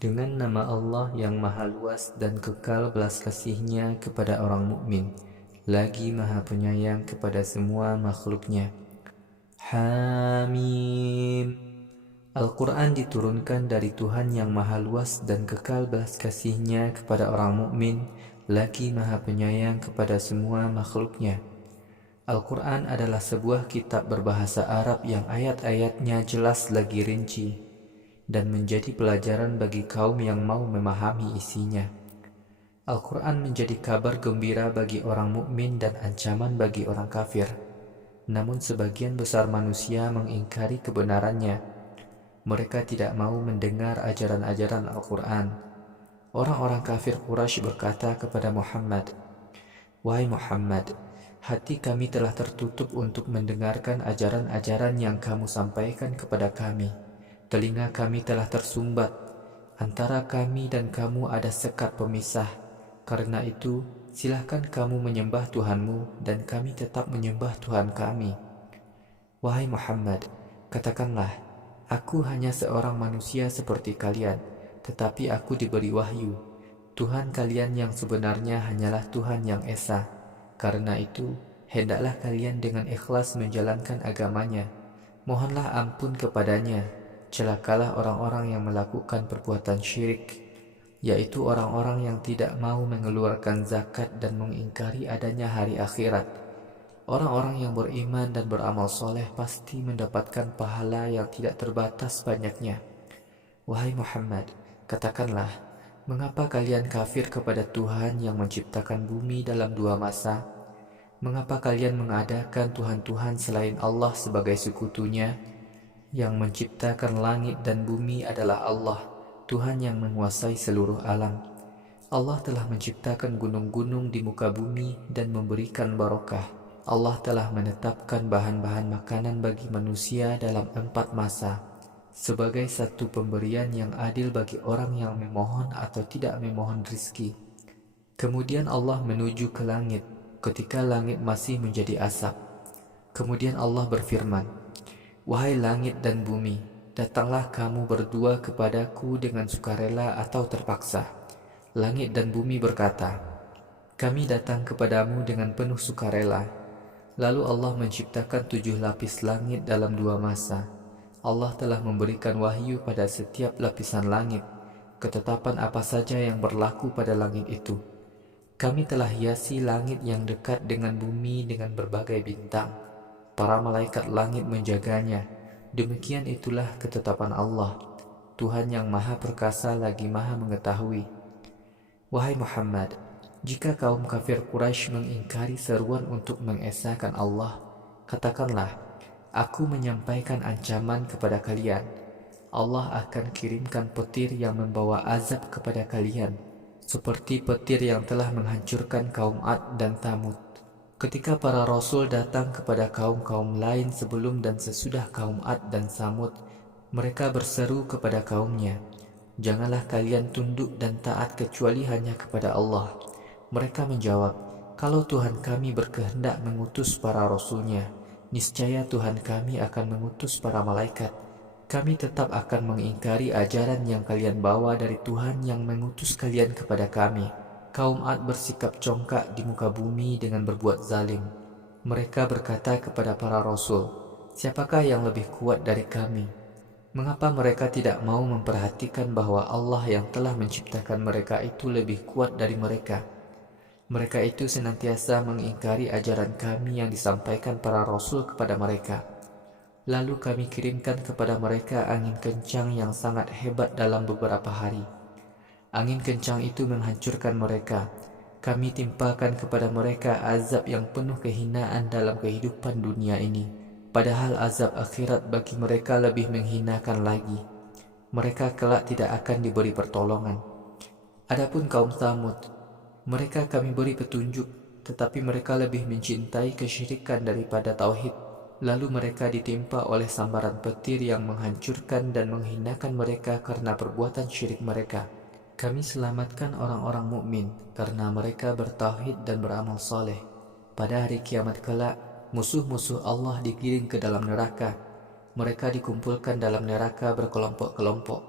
Dengan nama Allah yang Maha Luas dan kekal belas kasih-Nya kepada orang mukmin, lagi Maha Penyayang kepada semua makhluknya. Hamim. Al-Quran diturunkan dari Tuhan yang Maha Luas dan kekal belas kasih-Nya kepada orang mukmin, lagi Maha Penyayang kepada semua makhluknya. Al-Quran adalah sebuah kitab berbahasa Arab yang ayat-ayatnya jelas lagi rinci dan menjadi pelajaran bagi kaum yang mau memahami isinya. Al-Quran menjadi kabar gembira bagi orang mukmin dan ancaman bagi orang kafir. Namun sebagian besar manusia mengingkari kebenarannya. Mereka tidak mau mendengar ajaran-ajaran Al-Quran. Orang-orang kafir Quraisy berkata kepada Muhammad, "Wahai Muhammad, hati kami telah tertutup untuk mendengarkan ajaran-ajaran yang kamu sampaikan kepada kami. Telinga kami telah tersumbat. Antara kami dan kamu ada sekat pemisah. Karena itu, silahkan kamu menyembah Tuhanmu dan kami tetap menyembah Tuhan kami." Wahai Muhammad, katakanlah, aku hanya seorang manusia seperti kalian, tetapi aku diberi wahyu. Tuhan kalian yang sebenarnya hanyalah Tuhan yang Esa. Karena itu, hendaklah kalian dengan ikhlas menjalankan agamanya. Mohonlah ampun kepadanya. Celakalah orang-orang yang melakukan perbuatan syirik, yaitu orang-orang yang tidak mau mengeluarkan zakat dan mengingkari adanya hari akhirat. Orang-orang yang beriman dan beramal soleh pasti mendapatkan pahala yang tidak terbatas banyaknya. Wahai Muhammad, katakanlah, mengapa kalian kafir kepada Tuhan yang menciptakan bumi dalam 2 masa? Mengapa kalian mengadakan Tuhan-Tuhan selain Allah sebagai sekutunya? Yang menciptakan langit dan bumi adalah Allah, Tuhan yang menguasai seluruh alam. Allah telah menciptakan gunung-gunung di muka bumi dan memberikan barokah. Allah telah menetapkan bahan-bahan makanan bagi manusia dalam 4 masa, sebagai satu pemberian yang adil bagi orang yang memohon atau tidak memohon rizki. Kemudian Allah menuju ke langit ketika langit masih menjadi asap. Kemudian Allah berfirman, "Wahai langit dan bumi, datanglah kamu berdua kepadaku dengan sukarela atau terpaksa." Langit dan bumi berkata, "Kami datang kepadamu dengan penuh sukarela." Lalu Allah menciptakan 7 lapis langit dalam 2 masa. Allah telah memberikan wahyu pada setiap lapisan langit, ketetapan apa saja yang berlaku pada langit itu. Kami telah hiasi langit yang dekat dengan bumi dengan berbagai bintang. Para malaikat langit menjaganya. Demikian itulah ketetapan Allah, Tuhan yang Maha Perkasa lagi Maha Mengetahui. Wahai Muhammad, jika kaum kafir Quraisy mengingkari seruan untuk mengesahkan Allah, katakanlah, aku menyampaikan ancaman kepada kalian. Allah akan kirimkan petir yang membawa azab kepada kalian, seperti petir yang telah menghancurkan kaum Ad dan Thamud. Ketika para rasul datang kepada kaum-kaum lain sebelum dan sesudah kaum Ad dan Thamud, mereka berseru kepada kaumnya, "Janganlah kalian tunduk dan taat kecuali hanya kepada Allah." Mereka menjawab, "Kalau Tuhan kami berkehendak mengutus para rasulnya, niscaya Tuhan kami akan mengutus para malaikat. Kami tetap akan mengingkari ajaran yang kalian bawa dari Tuhan yang mengutus kalian kepada kami." Kaum Ad bersikap congkak di muka bumi dengan berbuat zalim. Mereka berkata kepada para rasul, "Siapakah yang lebih kuat dari kami?" Mengapa mereka tidak mau memperhatikan bahwa Allah yang telah menciptakan mereka itu lebih kuat dari mereka? Mereka itu senantiasa mengingkari ajaran kami yang disampaikan para rasul kepada mereka. Lalu kami kirimkan kepada mereka angin kencang yang sangat hebat dalam beberapa hari. Angin kencang itu menghancurkan mereka. Kami timpakan kepada mereka azab yang penuh kehinaan dalam kehidupan dunia ini. Padahal azab akhirat bagi mereka lebih menghinakan lagi. Mereka kelak tidak akan diberi pertolongan. Adapun kaum Tsamud, mereka kami beri petunjuk, tetapi mereka lebih mencintai kesyirikan daripada tauhid. Lalu mereka ditimpa oleh sambaran petir yang menghancurkan dan menghinakan mereka karena perbuatan syirik mereka. Kami selamatkan orang-orang mukmin karena mereka bertauhid dan beramal soleh. Pada hari kiamat kelak, musuh-musuh Allah digiring ke dalam neraka. Mereka dikumpulkan dalam neraka berkelompok-kelompok.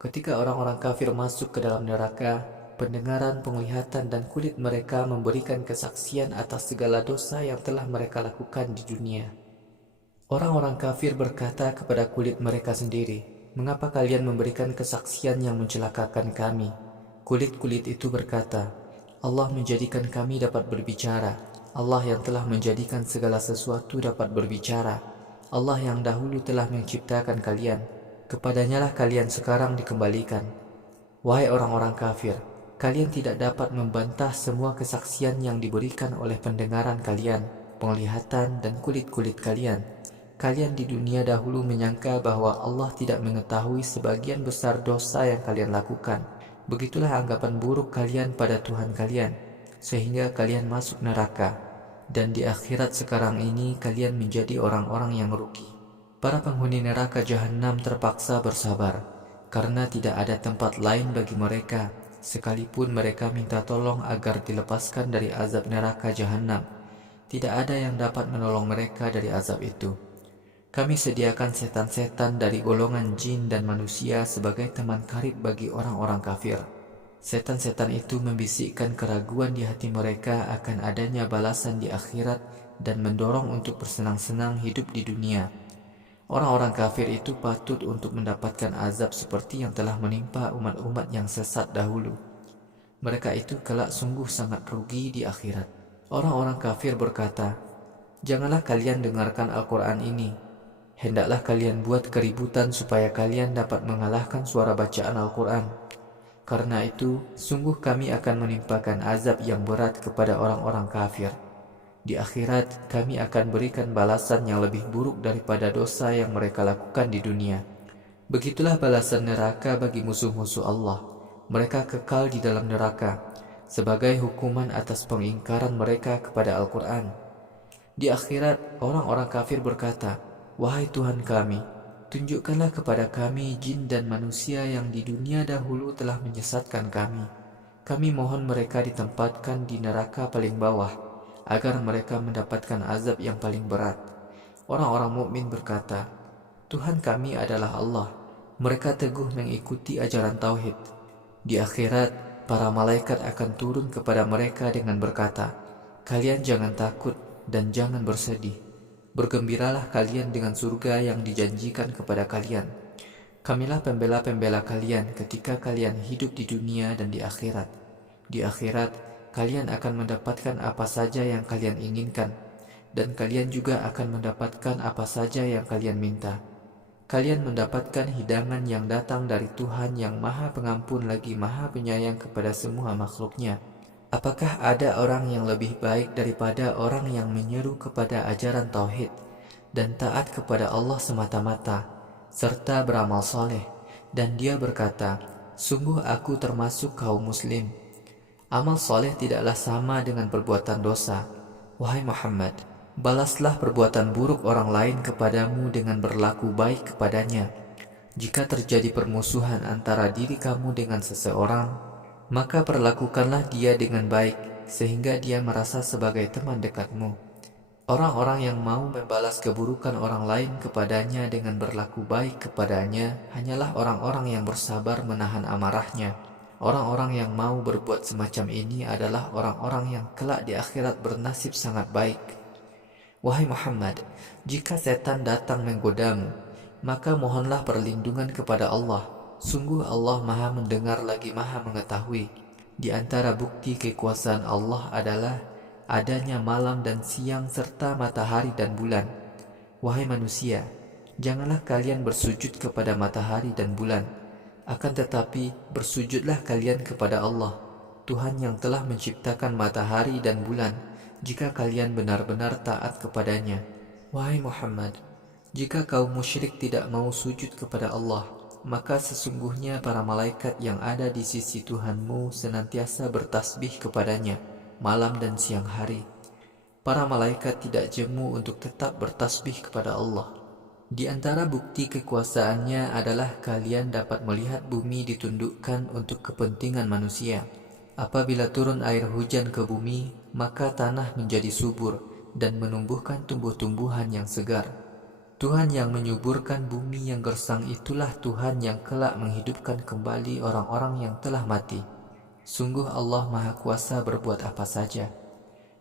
Ketika orang-orang kafir masuk ke dalam neraka, pendengaran, penglihatan, dan kulit mereka memberikan kesaksian atas segala dosa yang telah mereka lakukan di dunia. Orang-orang kafir berkata kepada kulit mereka sendiri, "Mengapa kalian memberikan kesaksian yang mencelakakan kami?" Kulit-kulit itu berkata, "Allah menjadikan kami dapat berbicara. Allah yang telah menjadikan segala sesuatu dapat berbicara. Allah yang dahulu telah menciptakan kalian. Kepadanyalah kalian sekarang dikembalikan." Wahai orang-orang kafir, kalian tidak dapat membantah semua kesaksian yang diberikan oleh pendengaran kalian, penglihatan, dan kulit-kulit kalian. Kalian di dunia dahulu menyangka bahwa Allah tidak mengetahui sebagian besar dosa yang kalian lakukan. Begitulah anggapan buruk kalian pada Tuhan kalian, sehingga kalian masuk neraka. Dan di akhirat sekarang ini kalian menjadi orang-orang yang rugi. Para penghuni neraka Jahannam terpaksa bersabar, karena tidak ada tempat lain bagi mereka, sekalipun mereka minta tolong agar dilepaskan dari azab neraka Jahannam. Tidak ada yang dapat menolong mereka dari azab itu. Kami sediakan setan-setan dari golongan jin dan manusia sebagai teman karib bagi orang-orang kafir. Setan-setan itu membisikkan keraguan di hati mereka akan adanya balasan di akhirat dan mendorong untuk bersenang-senang hidup di dunia. Orang-orang kafir itu patut untuk mendapatkan azab seperti yang telah menimpa umat-umat yang sesat dahulu. Mereka itu kelak sungguh sangat rugi di akhirat. Orang-orang kafir berkata, "Janganlah kalian dengarkan Al-Quran ini. Hendaklah kalian buat keributan supaya kalian dapat mengalahkan suara bacaan Al-Quran. Karena itu, sungguh kami akan menimpakan azab yang berat kepada orang-orang kafir. Di akhirat, kami akan berikan balasan yang lebih buruk daripada dosa yang mereka lakukan di dunia." Begitulah balasan neraka bagi musuh-musuh Allah. Mereka kekal di dalam neraka sebagai hukuman atas pengingkaran mereka kepada Al-Quran. Di akhirat, orang-orang kafir berkata, "Wahai Tuhan kami, tunjukkanlah kepada kami jin dan manusia yang di dunia dahulu telah menyesatkan kami. Kami mohon mereka ditempatkan di neraka paling bawah, agar mereka mendapatkan azab yang paling berat." Orang-orang mukmin berkata, "Tuhan kami adalah Allah." Mereka teguh mengikuti ajaran tauhid. Di akhirat, para malaikat akan turun kepada mereka dengan berkata, "Kalian jangan takut dan jangan bersedih. Bergembiralah kalian dengan surga yang dijanjikan kepada kalian. Kamilah pembela-pembela kalian ketika kalian hidup di dunia dan di akhirat. Di akhirat, kalian akan mendapatkan apa saja yang kalian inginkan, dan kalian juga akan mendapatkan apa saja yang kalian minta. Kalian mendapatkan hidangan yang datang dari Tuhan yang Maha Pengampun lagi Maha Penyayang kepada semua makhluknya. Apakah ada orang yang lebih baik daripada orang yang menyeru kepada ajaran tauhid dan taat kepada Allah semata-mata, serta beramal soleh?" Dan dia berkata, "Sungguh aku termasuk kaum muslim." Amal soleh tidaklah sama dengan perbuatan dosa. Wahai Muhammad, balaslah perbuatan buruk orang lain kepadamu dengan berlaku baik kepadanya. Jika terjadi permusuhan antara diri kamu dengan seseorang, maka perlakukanlah dia dengan baik, sehingga dia merasa sebagai teman dekatmu. Orang-orang yang mau membalas keburukan orang lain kepadanya dengan berlaku baik kepadanya hanyalah orang-orang yang bersabar menahan amarahnya. Orang-orang yang mau berbuat semacam ini adalah orang-orang yang kelak di akhirat bernasib sangat baik. Wahai Muhammad, jika setan datang menggodamu, maka mohonlah perlindungan kepada Allah. Sungguh Allah Maha mendengar lagi Maha mengetahui. Di antara bukti kekuasaan Allah adalah adanya malam dan siang serta matahari dan bulan. Wahai manusia, janganlah kalian bersujud kepada matahari dan bulan. Akan tetapi bersujudlah kalian kepada Allah, Tuhan yang telah menciptakan matahari dan bulan, jika kalian benar-benar taat kepadanya. Wahai Muhammad, jika kaum musyrik tidak mau sujud kepada Allah, maka sesungguhnya para malaikat yang ada di sisi Tuhanmu senantiasa bertasbih kepadanya malam dan siang hari. Para malaikat tidak jemu untuk tetap bertasbih kepada Allah. Di antara bukti kekuasaannya adalah kalian dapat melihat bumi ditundukkan untuk kepentingan manusia. Apabila turun air hujan ke bumi, maka tanah menjadi subur dan menumbuhkan tumbuh-tumbuhan yang segar. Tuhan yang menyuburkan bumi yang gersang itulah Tuhan yang kelak menghidupkan kembali orang-orang yang telah mati. Sungguh Allah Maha Kuasa berbuat apa saja.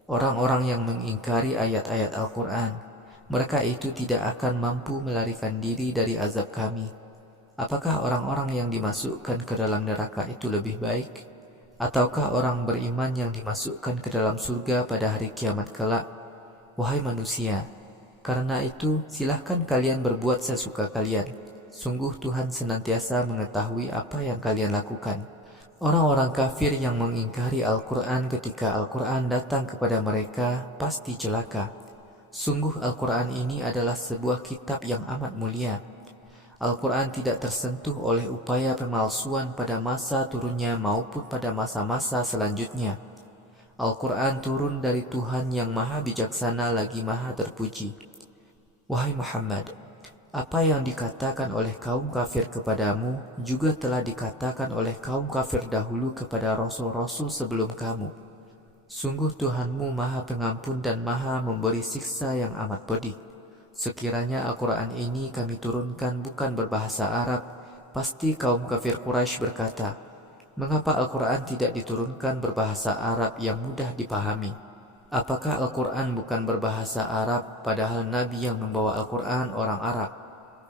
Orang-orang yang mengingkari ayat-ayat Al-Quran, mereka itu tidak akan mampu melarikan diri dari azab kami. Apakah orang-orang yang dimasukkan ke dalam neraka itu lebih baik? Ataukah orang beriman yang dimasukkan ke dalam surga pada hari kiamat kelak? Wahai manusia, karena itu silahkan kalian berbuat sesuka kalian. Sungguh Tuhan senantiasa mengetahui apa yang kalian lakukan. Orang-orang kafir yang mengingkari Al-Quran ketika Al-Quran datang kepada mereka pasti celaka. Sungguh Al-Quran ini adalah sebuah kitab yang amat mulia. Al-Quran tidak tersentuh oleh upaya pemalsuan pada masa turunnya maupun pada masa-masa selanjutnya. Al-Quran turun dari Tuhan yang maha bijaksana lagi maha terpuji. Wahai Muhammad, apa yang dikatakan oleh kaum kafir kepadamu juga telah dikatakan oleh kaum kafir dahulu kepada rasul-rasul sebelum kamu. Sungguh Tuhanmu maha pengampun dan maha memberi siksa yang amat pedih. Sekiranya Al-Quran ini kami turunkan bukan berbahasa Arab, pasti kaum kafir Quraisy berkata, mengapa Al-Quran tidak diturunkan berbahasa Arab yang mudah dipahami? Apakah Al-Quran bukan berbahasa Arab padahal Nabi yang membawa Al-Quran orang Arab?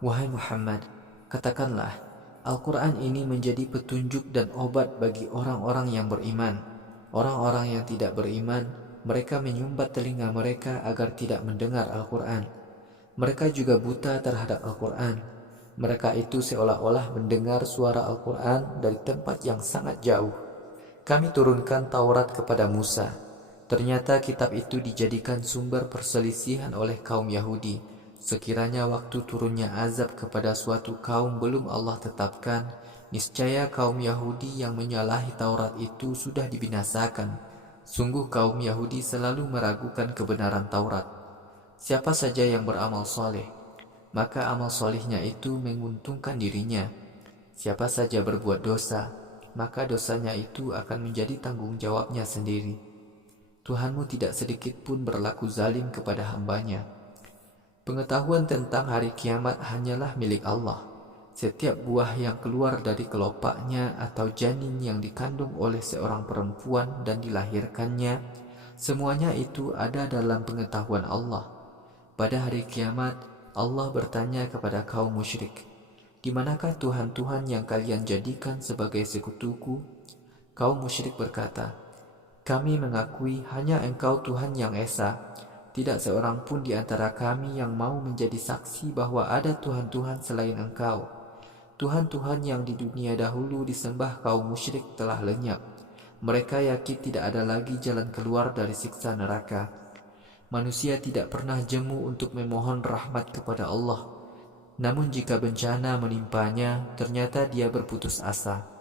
Wahai Muhammad, katakanlah, Al-Quran ini menjadi petunjuk dan obat bagi orang-orang yang beriman. Orang-orang yang tidak beriman, mereka menyumbat telinga mereka agar tidak mendengar Al-Quran. Mereka juga buta terhadap Al-Quran. Mereka itu seolah-olah mendengar suara Al-Quran dari tempat yang sangat jauh. Kami turunkan Taurat kepada Musa. Ternyata kitab itu dijadikan sumber perselisihan oleh kaum Yahudi. Sekiranya waktu turunnya azab kepada suatu kaum belum Allah tetapkan, niscaya kaum Yahudi yang menyalahi Taurat itu sudah dibinasakan. Sungguh kaum Yahudi selalu meragukan kebenaran Taurat. Siapa saja yang beramal soleh, maka amal solehnya itu menguntungkan dirinya. Siapa saja berbuat dosa, maka dosanya itu akan menjadi tanggung jawabnya sendiri. Tuhanmu tidak sedikit pun berlaku zalim kepada hambanya. Pengetahuan tentang hari kiamat hanyalah milik Allah. Setiap buah yang keluar dari kelopaknya atau janin yang dikandung oleh seorang perempuan dan dilahirkannya, semuanya itu ada dalam pengetahuan Allah. Pada hari kiamat, Allah bertanya kepada kaum musyrik, di manakah Tuhan-Tuhan yang kalian jadikan sebagai sekutuku? Kaum musyrik berkata, kami mengakui hanya Engkau Tuhan yang Esa. Tidak seorang pun di antara kami yang mau menjadi saksi bahwa ada Tuhan-Tuhan selain Engkau. Tuhan-Tuhan yang di dunia dahulu disembah kaum musyrik telah lenyap. Mereka yakin tidak ada lagi jalan keluar dari siksa neraka. Manusia tidak pernah jemu untuk memohon rahmat kepada Allah. Namun jika bencana menimpanya, ternyata dia berputus asa.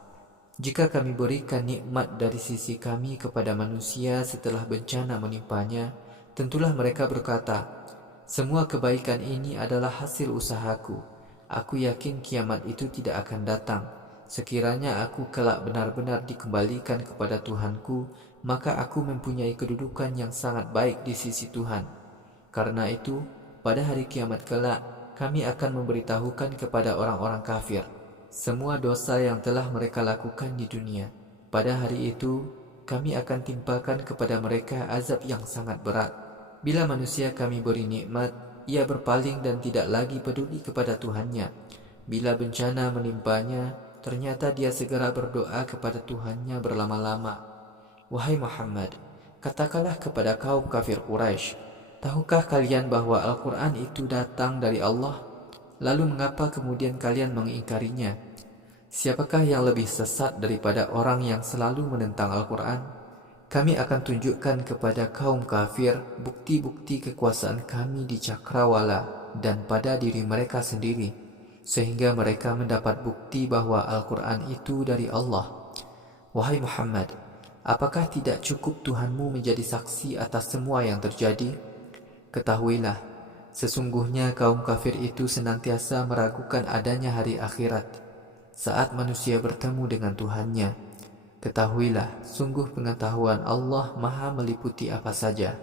Jika kami berikan nikmat dari sisi kami kepada manusia setelah bencana menimpanya, tentulah mereka berkata, semua kebaikan ini adalah hasil usahaku. Aku yakin kiamat itu tidak akan datang. Sekiranya aku kelak benar-benar dikembalikan kepada Tuhanku, maka aku mempunyai kedudukan yang sangat baik di sisi Tuhan. Karena itu, pada hari kiamat kelak, kami akan memberitahukan kepada orang-orang kafir semua dosa yang telah mereka lakukan di dunia. Pada hari itu, kami akan timpakan kepada mereka azab yang sangat berat. Bila manusia kami beri nikmat, ia berpaling dan tidak lagi peduli kepada Tuhannya. Bila bencana menimpanya, ternyata dia segera berdoa kepada Tuhannya berlama-lama. Wahai Muhammad, katakanlah kepada kaum kafir Quraisy, tahukah kalian bahwa Al-Quran itu datang dari Allah? Lalu mengapa kemudian kalian mengingkarinya? Siapakah yang lebih sesat daripada orang yang selalu menentang Al-Quran? Kami akan tunjukkan kepada kaum kafir bukti-bukti kekuasaan kami di Cakrawala dan pada diri mereka sendiri, sehingga mereka mendapat bukti bahwa Al-Quran itu dari Allah. Wahai Muhammad, apakah tidak cukup Tuhanmu menjadi saksi atas semua yang terjadi? Ketahuilah, sesungguhnya kaum kafir itu senantiasa meragukan adanya hari akhirat saat manusia bertemu dengan Tuhannya. Ketahuilah, sungguh pengetahuan Allah maha meliputi apa saja.